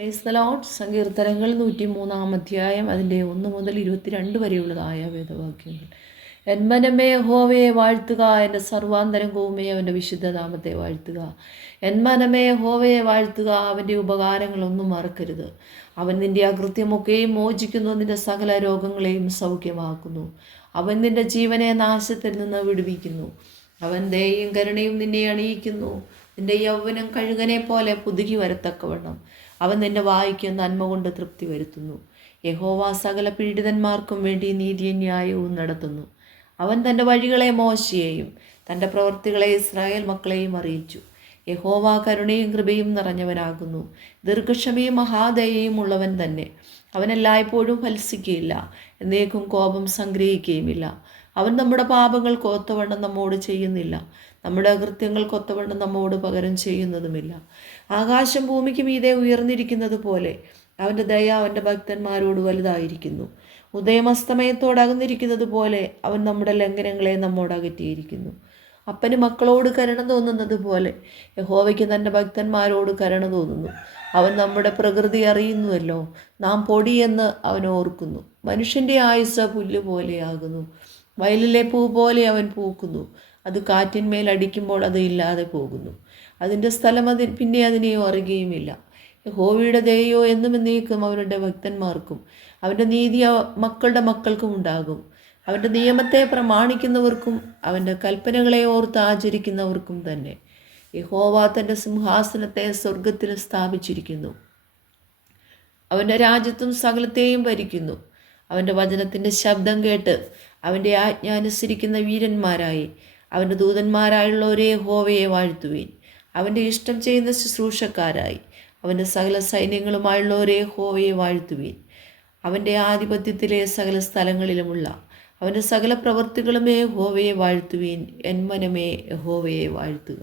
Praise the Lord. സങ്കീർത്തനങ്ങൾ 103 അധ്യായം അതിൻ്റെ 1 മുതൽ 22 വരെയുള്ളതായ വേദവാക്യങ്ങൾ. എൻ മനമേ യഹോവയെ വാഴ്ത്തുക, എൻ്റെ സർവാന്തരംഗവുമേ അവൻ്റെ വിശുദ്ധനാമത്തെ വാഴ്ത്തുക. എൻ മനമേ യഹോവയെ വാഴ്ത്തുക, അവൻ്റെ ഉപകാരങ്ങളൊന്നും മറക്കരുത്. അവൻ നിൻ്റെ അകൃത്യമൊക്കെയും മോചിക്കുന്നു, നിൻ്റെ സകല രോഗങ്ങളെയും സൗഖ്യമാക്കുന്നു. അവൻ നിൻ്റെ ജീവനെ നാശത്തിൽ നിന്ന് വിടുവിക്കുന്നു. അവൻ ദയയും കരുണയും നിന്നെ അണിയിക്കുന്നു. നിന്റെ യൗവനം കഴുകനെ പോലെ പുതുക്കി വരത്തക്കവണ്ണം അവൻ നിന്റെ വായ്ക്ക് നന്മ കൊണ്ട് തൃപ്തി വരുത്തുന്നു. യഹോവ സകല പീഡിതന്മാർക്കും വേണ്ടി നീതിയും ന്യായവും നടത്തുന്നു. അവൻ തൻ്റെ വഴികളെ മോശയെയും തൻ്റെ പ്രവൃത്തികളെ ഇസ്രായേൽ മക്കളെയും അറിയിച്ചു. യഹോവ കരുണയും കൃപയും നിറഞ്ഞവനാകുന്നു, ദീർഘക്ഷമയും മഹാദയയും ഉള്ളവൻ തന്നെ. അവൻ എല്ലായ്പ്പോഴും ഫലസിക്കുകയില്ല, എന്നേക്കും കോപം സംഗ്രഹിക്കുകയുമില്ല. അവൻ നമ്മുടെ പാപങ്ങൾക്ക് ഒത്തവണ്ണം നമ്മോട് ചെയ്യുന്നില്ല, നമ്മുടെ അകൃത്യങ്ങൾക്കൊത്തവണ്ണം നമ്മോട് പകരം ചെയ്യുന്നതുമില്ല. ആകാശം ഭൂമിക്ക് മീതെ ഉയർന്നിരിക്കുന്നത് പോലെ അവൻ്റെ ദയ അവൻ്റെ ഭക്തന്മാരോട് വലുതായിരിക്കുന്നു. ഉദയമസ്തമയത്തോട് അകന്നിരിക്കുന്നത് പോലെ അവൻ നമ്മുടെ ലംഘനങ്ങളെ നമ്മോട് അകറ്റിയിരിക്കുന്നു. അപ്പന് മക്കളോട് കരുണ തോന്നുന്നത് പോലെ യഹോവയ്ക്ക് തൻ്റെ ഭക്തന്മാരോട് കരുണ തോന്നുന്നു. അവൻ നമ്മുടെ പ്രകൃതി അറിയുന്നുവല്ലോ, നാം പൊടിയെന്ന് അവൻ ഓർക്കുന്നു. മനുഷ്യൻ്റെ ആയുസ് പുല്ല് പോലെയാകുന്നു, വയലിലെ പൂ പോലെ അവൻ പൂക്കുന്നു. അത് കാറ്റിന്മേൽ അടിക്കുമ്പോൾ അത് ഇല്ലാതെ പോകുന്നു, അതിൻ്റെ സ്ഥലം പിന്നെ അതിനെ അറിയുകയുമില്ല. യഹോവയുടെ ദയയോ എന്നും എന്നേക്കും അവരുടെ ഭക്തന്മാർക്കും അവൻ്റെ നീതി മക്കളുടെ മക്കൾക്കും ഉണ്ടാകും. അവൻ്റെ നിയമത്തെ പ്രമാണിക്കുന്നവർക്കും അവൻ്റെ കൽപ്പനകളെ ഓർത്ത് ആചരിക്കുന്നവർക്കും തന്നെ. യഹോവ തൻ്റെ സിംഹാസനത്തെ സ്വർഗത്തിൽ സ്ഥാപിച്ചിരിക്കുന്നു, അവൻ്റെ രാജ്യത്തും സകലത്തെയും ഭരിക്കുന്നു. അവൻ്റെ വചനത്തിൻ്റെ ശബ്ദം കേട്ട് അവൻ്റെ ആജ്ഞ അനുസരിക്കുന്ന വീരന്മാരായി അവൻ്റെ ദൂതന്മാരായുള്ളവരെ യഹോവയെ വാഴ്ത്തുവീൻ. അവൻ്റെ ഇഷ്ടം ചെയ്യുന്ന ശുശ്രൂഷക്കാരായി അവൻ്റെ സകല സൈന്യങ്ങളുമായുള്ളവരെ യഹോവയെ വാഴ്ത്തുവീൻ. അവൻ്റെ ആധിപത്യത്തിലെ സകല സ്ഥലങ്ങളിലുമുള്ള അവൻ്റെ സകല പ്രവൃത്തികളുമേ യഹോവയെ വാഴ്ത്തുവീൻ. എൻ മനമേ യഹോവയെ വാഴ്ത്തുക.